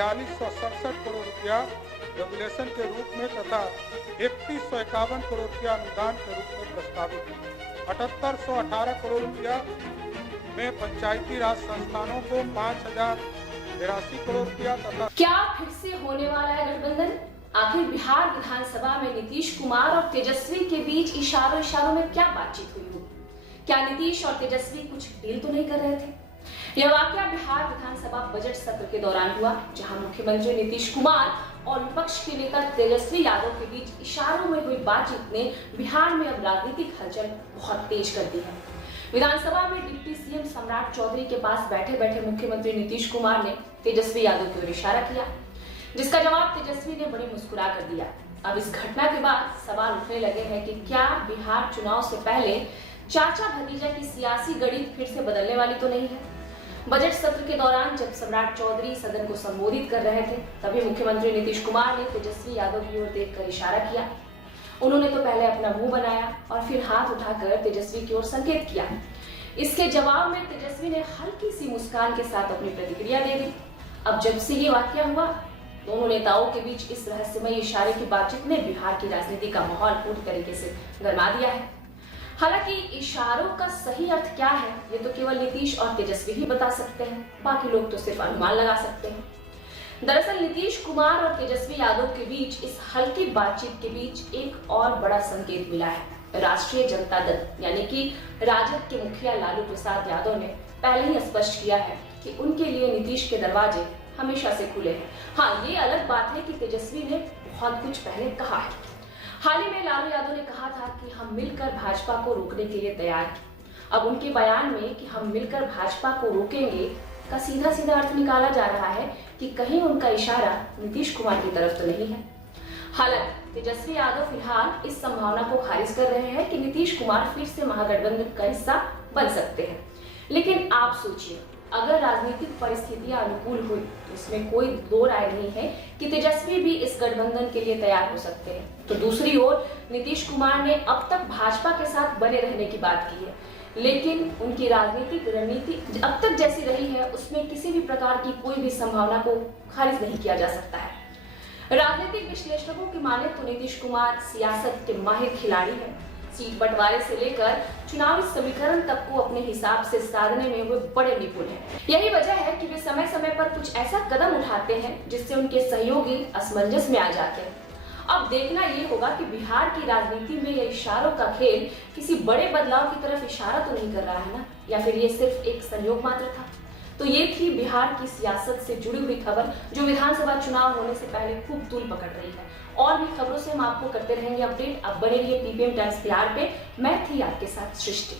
4267 करोड़ रुपया रेगुलेशन के रूप में तथा 3151 करोड़ रुपया अनुदान के रूप में प्रस्तावित है। 7818 करोड़ रुपया में पंचायती राज संस्थानों को 5083 करोड़ रुपया तथा क्या फिर से होने वाला है गठबंधन? आखिर बिहार विधानसभा में नीतीश कुमार और तेजस्वी के बीच इशारों में क्या बातचीत हुई होगी? क्या नीतीश और तेजस्वी कुछ डील तो नहीं कर रहे थे? यह वाकया बिहार विधानसभा बजट सत्र के दौरान हुआ, जहां मुख्यमंत्री नीतीश कुमार और विपक्ष के नेता तेजस्वी यादव के बीच इशारों में हुई बातचीत ने बिहार में अब राजनीतिक हलचल बहुत तेज कर दी है। विधानसभा में डिप्टी सीएम सम्राट चौधरी के पास बैठे बैठे मुख्यमंत्री नीतीश कुमार ने तेजस्वी यादव की ओर इशारा किया, जिसका जवाब तेजस्वी ने बड़ी मुस्कुरा कर दिया। अब इस घटना के बाद सवाल उठने लगे हैं कि क्या बिहार चुनाव से पहले चाचा भतीजा की सियासी गणित फिर से बदलने वाली तो नहीं है? बजट सत्र के दौरान जब सम्राट चौधरी सदन को संबोधित कर रहे थे, तभी मुख्यमंत्री नीतीश कुमार ने तेजस्वी यादव की ओर देखकर इशारा किया। उन्होंने तो पहले अपना मुंह बनाया और फिर हाथ उठाकर तेजस्वी की ओर संकेत किया। इसके जवाब में तेजस्वी ने हल्की सी मुस्कान के साथ अपनी प्रतिक्रिया दे दी। अब जब से ये वाकया हुआ, दोनों नेताओं के बीच इस रहस्यमय इशारे की बातचीत ने बिहार की राजनीति का माहौल पूरी तरीके से गरमा दिया है। हालांकि इशारों का सही अर्थ क्या है, ये तो केवल नीतीश और तेजस्वी ही बता सकते हैं, बाकी लोग तो सिर्फ अनुमान लगा सकते हैं। दरअसल नीतीश कुमार और तेजस्वी यादव के बीच इस हल्की बातचीत के बीच एक और बड़ा संकेत मिला है। राष्ट्रीय जनता दल यानी कि राजद के मुखिया लालू प्रसाद यादव ने पहले ही स्पष्ट किया है कि उनके लिए नीतीश के दरवाजे हमेशा से खुले हैं। हाँ, ये अलग बात है कि तेजस्वी ने बहुत कुछ पहले कहा है। हाल ही में लालू यादव ने कहा था कि हम मिलकर भाजपा को रोकने के लिए तैयार हैं। अब उनके बयान में कि हम मिलकर भाजपा को रोकेंगे का सीधा सीधा अर्थ निकाला जा रहा है कि कहीं उनका इशारा नीतीश कुमार की तरफ तो नहीं है। हालांकि तेजस्वी यादव फिलहाल इस संभावना को खारिज कर रहे हैं कि नीतीश कुमार फिर से महागठबंधन का हिस्सा बन सकते हैं। लेकिन आप सोचिए, अगर राजनीतिक परिस्थितियां अनुकूल हुई तो इसमें कोई दो राय नहीं है कि तेजस्वी भी इस गठबंधन के लिए तैयार हो सकते हैं। तो दूसरी ओर नीतीश कुमार ने अब तक भाजपा के साथ बने रहने की बात की है, लेकिन उनकी राजनीतिक रणनीति अब तक जैसी रही है उसमें किसी भी प्रकार की कोई भी संभावना को खारिज नहीं किया जा सकता है। राजनीतिक विश्लेषकों की माने तो नीतीश कुमार सियासत के माहिर खिलाड़ी हैं। सीट बंटवारे से लेकर चुनावी समीकरण तक को अपने हिसाब से साधने में वे बड़े निपुण हैं। यही वजह है कि वे समय समय पर कुछ ऐसा कदम उठाते हैं जिससे उनके सहयोगी असमंजस में आ जाते हैं। अब देखना ये होगा कि बिहार की राजनीति में यह इशारों का खेल किसी बड़े बदलाव की तरफ इशारा तो नहीं कर रहा है ना, या फिर ये सिर्फ एक संयोग मात्र था। तो ये थी बिहार की सियासत से जुड़ी हुई खबर, जो विधानसभा चुनाव होने से पहले खूब तूल पकड़ रही है। और भी खबरों से हम आपको करते रहेंगे अपडेट। अब बने रहिए पीपीएम टाइम्स बिहार पे। मैं थी आपके साथ सृष्टि।